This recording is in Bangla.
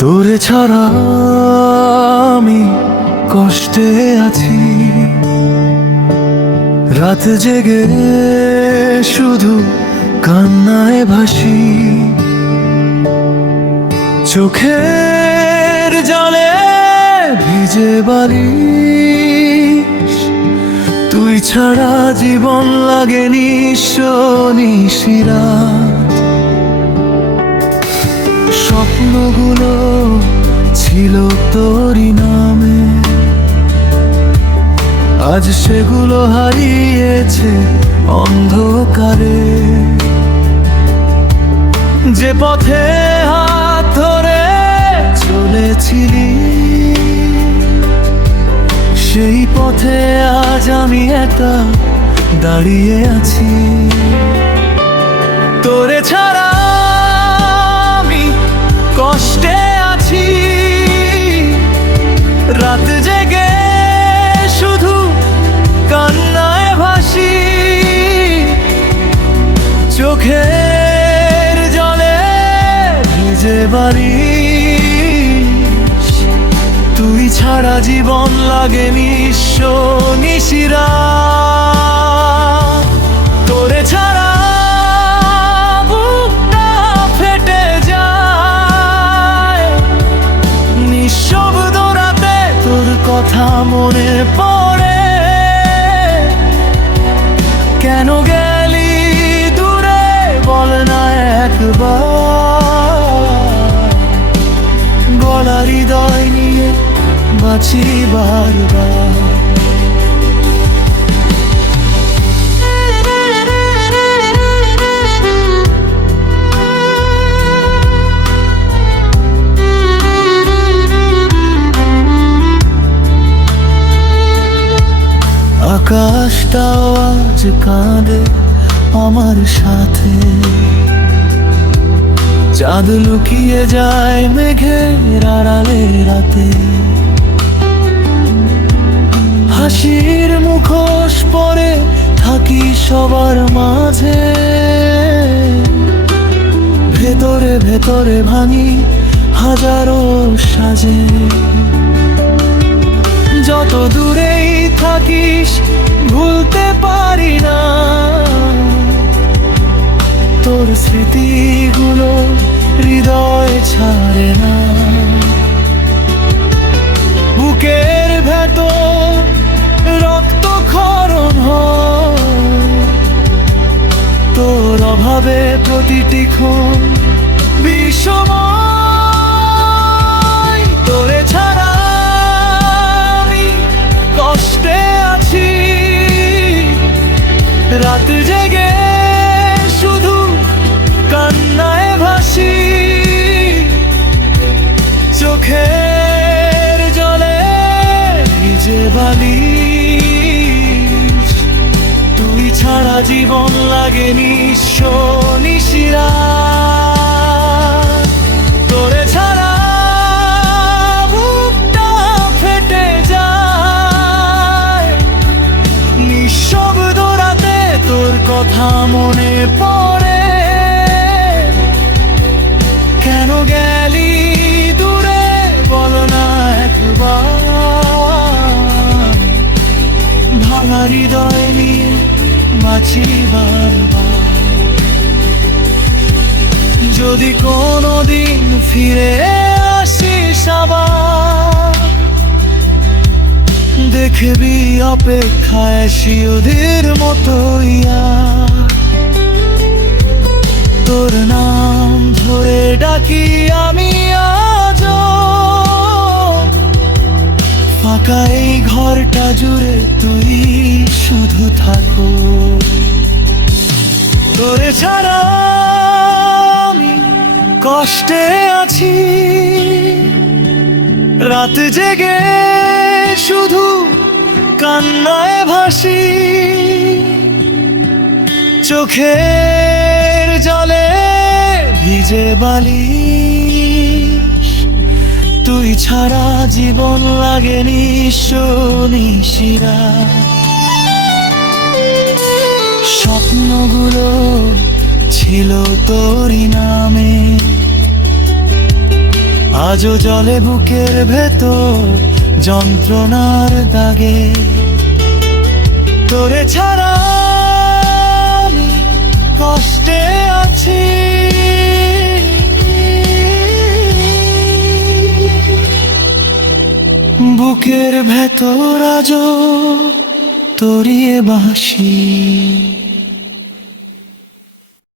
তোরে ছাড়া আমি কষ্টে আছি, রাত জেগে শুধু কান্নায় ভাসি। চোখের জলে ভিজে বালিশ, তুই ছাড়া জীবন লাগে নিঃস্ব নিশিরা। স্বপ্নগুলো ছিল তোরই নামে, আজ সেগুলো হারিয়েছে অন্ধকারে। যে পথে হাত ধরে চলেছিলি, সেই পথে আজ আমি একা দাঁড়িয়ে আছি। তোরে ছাড়া আমি কষ্টে আছি, রাত জেগে শুধু কান্নায় ভাসি। চোখের জলে ভিজে বালিশ, তুই ছাড়া জীবন লাগে নিঃস্ব নিশিরা। তোরে ছাড়া বুকটা ফেটে যায়, নিঃশব্দ রাতে তোর কথা মনে পড়ে। কেন গেলি দূরে বল না একবার, গলা হৃদয় নিয়ে বাঁচি বারবার। আকাশটাও আজ কাঁদে আমার সাথে, চাঁদ লুকিয়ে যায় মেঘের আড়ালে রাতে। হাসির মুখোশ পরে থাকি সবার মাঝে, ভেতরে ভেতরে ভাঙি হাজারো সাজে। যত দূরেই থাকিস ভুলতে পারি না তোর স্মৃতিগুলো, হৃদয় ছাড়ে না। বুকের ভেতর রক্তক্ষরণ হয়, তোর অভাবে প্রতিটি ক্ষণ বিষময়। তোরে ছাড়া আমি কষ্টে আছি, রাত জেগে শুধু কান্নায় ভাসি। চোখের জলে ভিজে বালিশ, তুই ছাড়া জীবন লাগে নিঃস্ব নিশিরা। তোরে ছাড়া বুকটা ফেটে যায়, নিঃশব্দ রাতে তোর কথা মনে পড়ে। কেন গেলি দূরে বল না একবার, ভাঙা হৃদয় নিয়ে বাঁচি বারবার। যদি কোনোদিন ফিরে আসিস আবার, দেখবি অপেক্ষায় শিশুদের মতোই আর। তোর নাম ধরে ডাকি আমি আজ, ফাঁকা এই ঘরটা জুড়ে তুই শুধু থাকো। তোরে ছাড়া আমি কষ্টে আছি, রাত জেগে শুধু কান্নায় ভাসি। চোখের জলে ভিজে বালিশ, তুই ছাড়া জীবন লাগে নিঃস্ব নিশিরা। স্বপ্নগুলো ছিল তোরই নামে, আজও জলে বুকের ভেতর যন্ত্রণার দাগে। তোরে ছাড়া আমি কষ্টে আছি, বুকের ভেতর আজও তরিয়ে বাঁশি।